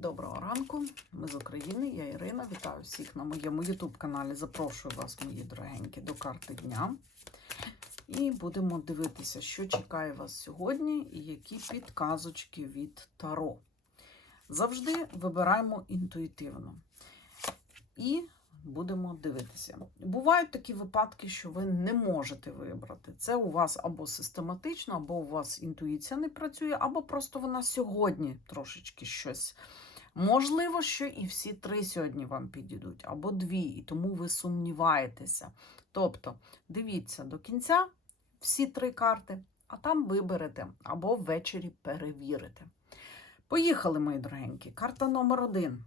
Доброго ранку, ми з України, я Ірина. Вітаю всіх на моєму YouTube-каналі. Запрошую вас, мої дорогенькі, до карти дня. І будемо дивитися, що чекає вас сьогодні і які підказочки від Таро. Завжди вибираємо інтуїтивно. І будемо дивитися. Бувають такі випадки, що ви не можете вибрати. Це у вас або систематично, або у вас інтуїція не працює, або просто вона сьогодні трошечки щось. Можливо, що і всі три сьогодні вам підійдуть, або дві, і тому ви сумніваєтеся. Тобто, дивіться до кінця всі три карти, а там виберете або ввечері перевірите. Поїхали, мої дорогенькі. Карта номер один.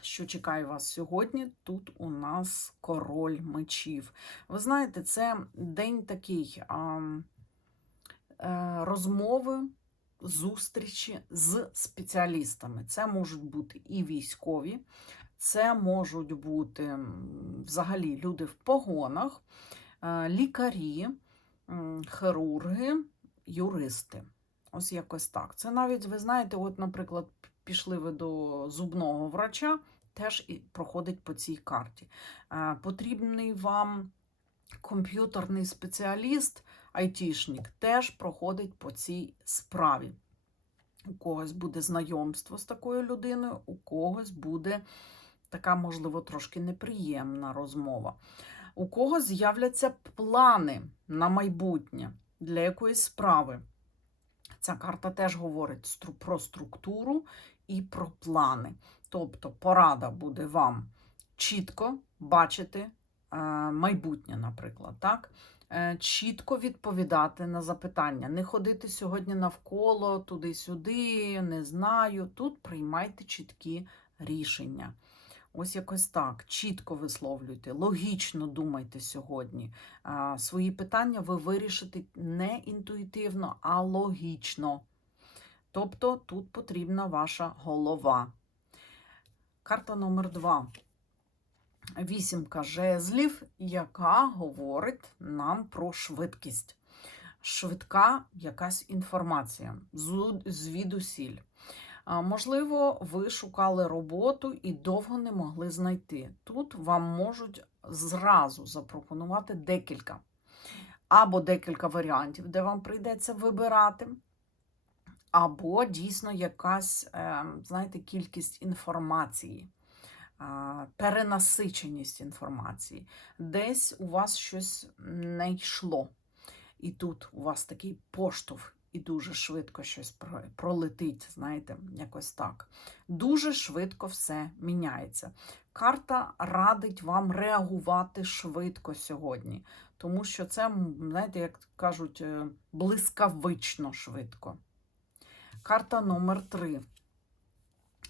Що чекає вас сьогодні? Тут у нас король мечів. Ви знаєте, це день такий а, е, розмови, зустрічі з спеціалістами. Це можуть бути і військові, це можуть бути взагалі люди в погонах, е, лікарі, хірурги, юристи. Ось якось так. Це навіть, ви знаєте, от, наприклад, пішли ви до зубного врача, теж і проходить по цій карті. Е, Потрібний вам комп'ютерний спеціаліст, айтішник, теж проходить по цій справі. У когось буде знайомство з такою людиною, у когось буде така, можливо, трошки неприємна розмова. У когось з'являться плани на майбутнє для якоїсь справи. Ця карта теж говорить про структуру і про плани. Тобто порада буде вам чітко бачити майбутнє, наприклад, так? Е, чітко відповідати на запитання. Не ходити сьогодні навколо, туди-сюди, не знаю. Тут приймайте чіткі рішення. Ось якось так. Чітко висловлюйте, логічно думайте сьогодні. Свої питання ви вирішите не інтуїтивно, а логічно. Тобто тут потрібна ваша голова. Карта номер два. Вісімка жезлів, яка говорить нам про швидкість. Швидка якась інформація звідусіль. Можливо, ви шукали роботу і довго не могли знайти. Тут вам можуть зразу запропонувати декілька або декілька варіантів, де вам прийдеться вибирати, або дійсно якась, е, знаєте, кількість інформації, перенасиченість інформації. Десь у вас щось не йшло. І тут у вас такий поштовх, і дуже швидко щось пролетить, знаєте, якось так. Дуже швидко все міняється. Карта радить вам реагувати швидко сьогодні, тому що це, знаєте, як кажуть, е, блискавично швидко. Карта номер три.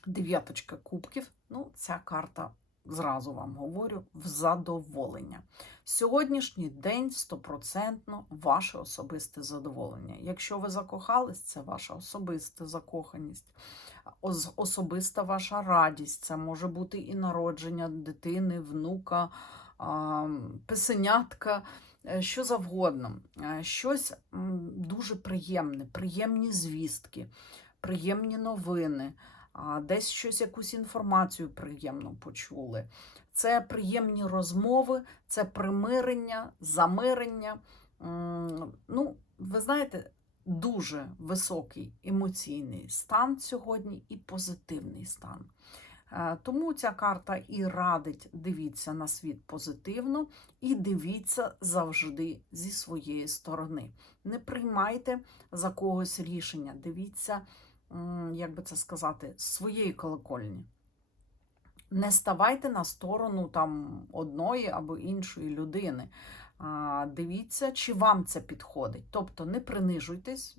Дев'яточка кубків. Ну, ця карта, зразу вам говорю, в задоволення. Сьогоднішній день стопроцентно ваше особисте задоволення. Якщо ви закохались, це ваша особиста закоханість, особиста ваша радість. Це може бути і народження дитини, внука, писенятка, е, що завгодно. Е, Щось дуже приємне, приємні звістки, приємні новини. Десь щось, якусь інформацію приємну почули. Це приємні розмови, це примирення, замирення. Ну, ви знаєте, дуже високий емоційний стан сьогодні і позитивний стан. Е, Тому ця карта і радить дивіться на світ позитивно і дивіться завжди зі своєї сторони. Не приймайте за когось рішення, дивіться, як би це сказати, своєї колокольні. Не ставайте на сторону там одної або іншої людини. Дивіться, чи вам це підходить. Тобто не принижуйтесь.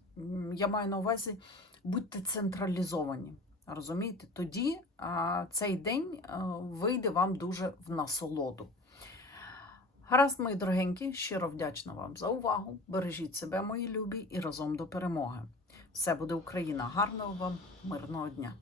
Я маю на увазі, будьте централізовані. Розумієте? Тоді а, цей день а, вийде вам дуже в насолоду. Гаразд, мої дорогенькі, щиро вдячна вам за увагу. Бережіть себе, мої любі, і разом до перемоги. Все буде Україна. Гарного вам, мирного дня!